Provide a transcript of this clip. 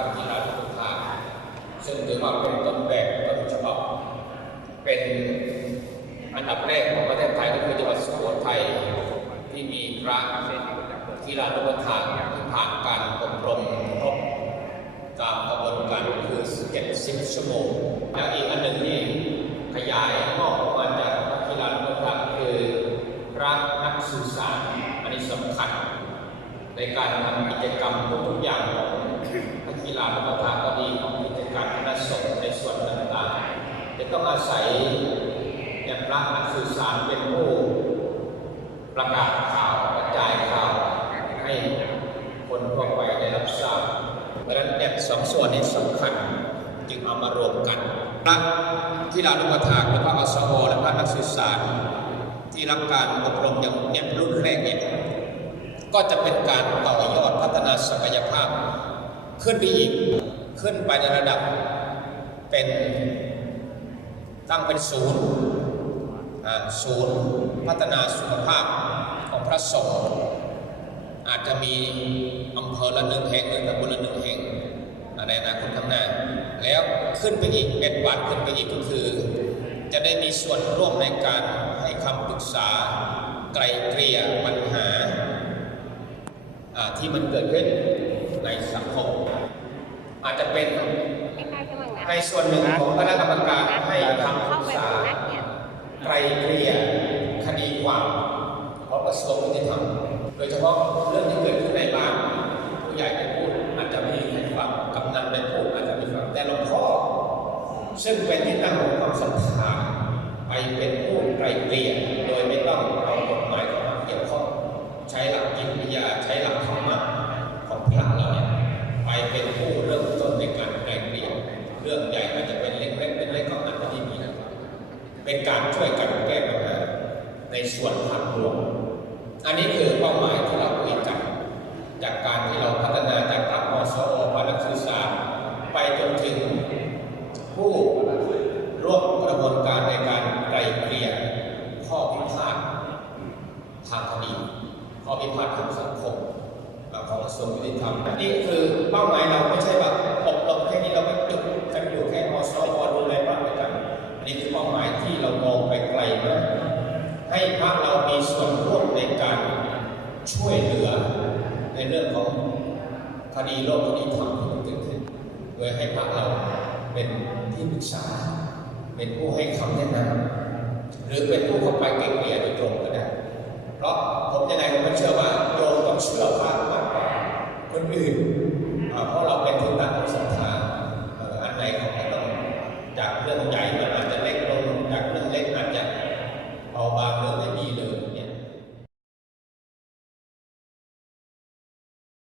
การกีฬาทุกทางซึ่งถือว่าเป็นต้นแบบต้นฉบับเป็นอันดับแรกของประเทศไทยก็คือจังหวัดสุโขทัยที่มีพระกีฬาทุกตางที่ผ่านการอบรมครบตามกระบวนการคือเก็บสิบชั่วโมงและอีกอันหนึ่งที่ขยายก็ออกมาจากกีฬาทุกตางคือพระนักสื่อสารอันนี้สำคัญในการทำกิจกรรมทุกอย่างของ กีฬานุปทานก็ดีของกิจการคณะสงฆ์ในส่วนต่างๆจะต้องอาศัยอย่างรักนักสื่อสารเป็นผู้ประกาศข่าวกระจายข่าวให้คนทั่วไปได้รับทราบเพราะฉะนั้นเนี่ยสองส่วนนี้สำคัญจึงเอามารวมกันนักที่รานุปทานและพระอสมและพระนักสื่อสารที่รับการอบรมอย่างเนี่ยรุ่นแรกเนี่ยก็จะเป็นการต่อยอดพัฒนาศักยภาพ ขึ้นไปอีก ขึ้นไปในระดับเป็นตั้งเป็นศูนย์ศูนย์พัฒนาสุขภาพของพระสงฆ์อาจจะมีอำเภอละหนึ่งแห่งหรือตำบลละหนึ่งแห่งในอนาคตข้างหน้า แล้วขึ้นไปอีกเป็นวัดขึ้นไปอีกก็คือ จะได้มีส่วนร่วมในการให้คำปรึกษาไกลเกลี่ยปัญหาที่มันเกิดขึ้นในสังคม อาจจะเป็นคล้ายๆกำลังนะในส่วนหนึ่งของคณะกรรมการให้คำปรึเข้ากไปษาบนนักเนี่ยไกลเกลี่ยคดีความของกระทรวงยุติธรรมโดยเฉพาะเรื่องที่เกิดขึ้นในบ้านผู้ใหญ่ไปพูดอาจจะมีให้ฟังกำนันไปพูดอาจจะมีฟังแต่หลวงพ่อซึ่งเป็นที่ตั้งของความศรัทธาไปเป็นผู้ไกลเกลี่ย เป็นการช่วยกันแก้ปัญหาในส่วนภาพรวม อันนี้คือเป้าหมายที่เราคุยกันจากการที่เราพัฒนาจากระมสอพนักสื่อสารไปจนถึงผู้ร่วมกระบวนการในการไกลเกลี่ยข้อพิพาททางคดีข้อพิพาททางสังคมของกระทรวงยุติธรรมนี่คือเป้าหมายเราไม่ใช่ว่าอบรมแค่นี้เราไม่จุดกันอยู่แค่ ให้พระเรามีส่วนร่วมในการช่วยเหลือในเรื่องของคดีโลกคดีธรรมที่มันเกิดขึ้น โดยให้พระเราเป็นที่ปรึกษา เป็นผู้ให้คำแนะนำหรือเป็นผู้เข้าไปเกลี่ย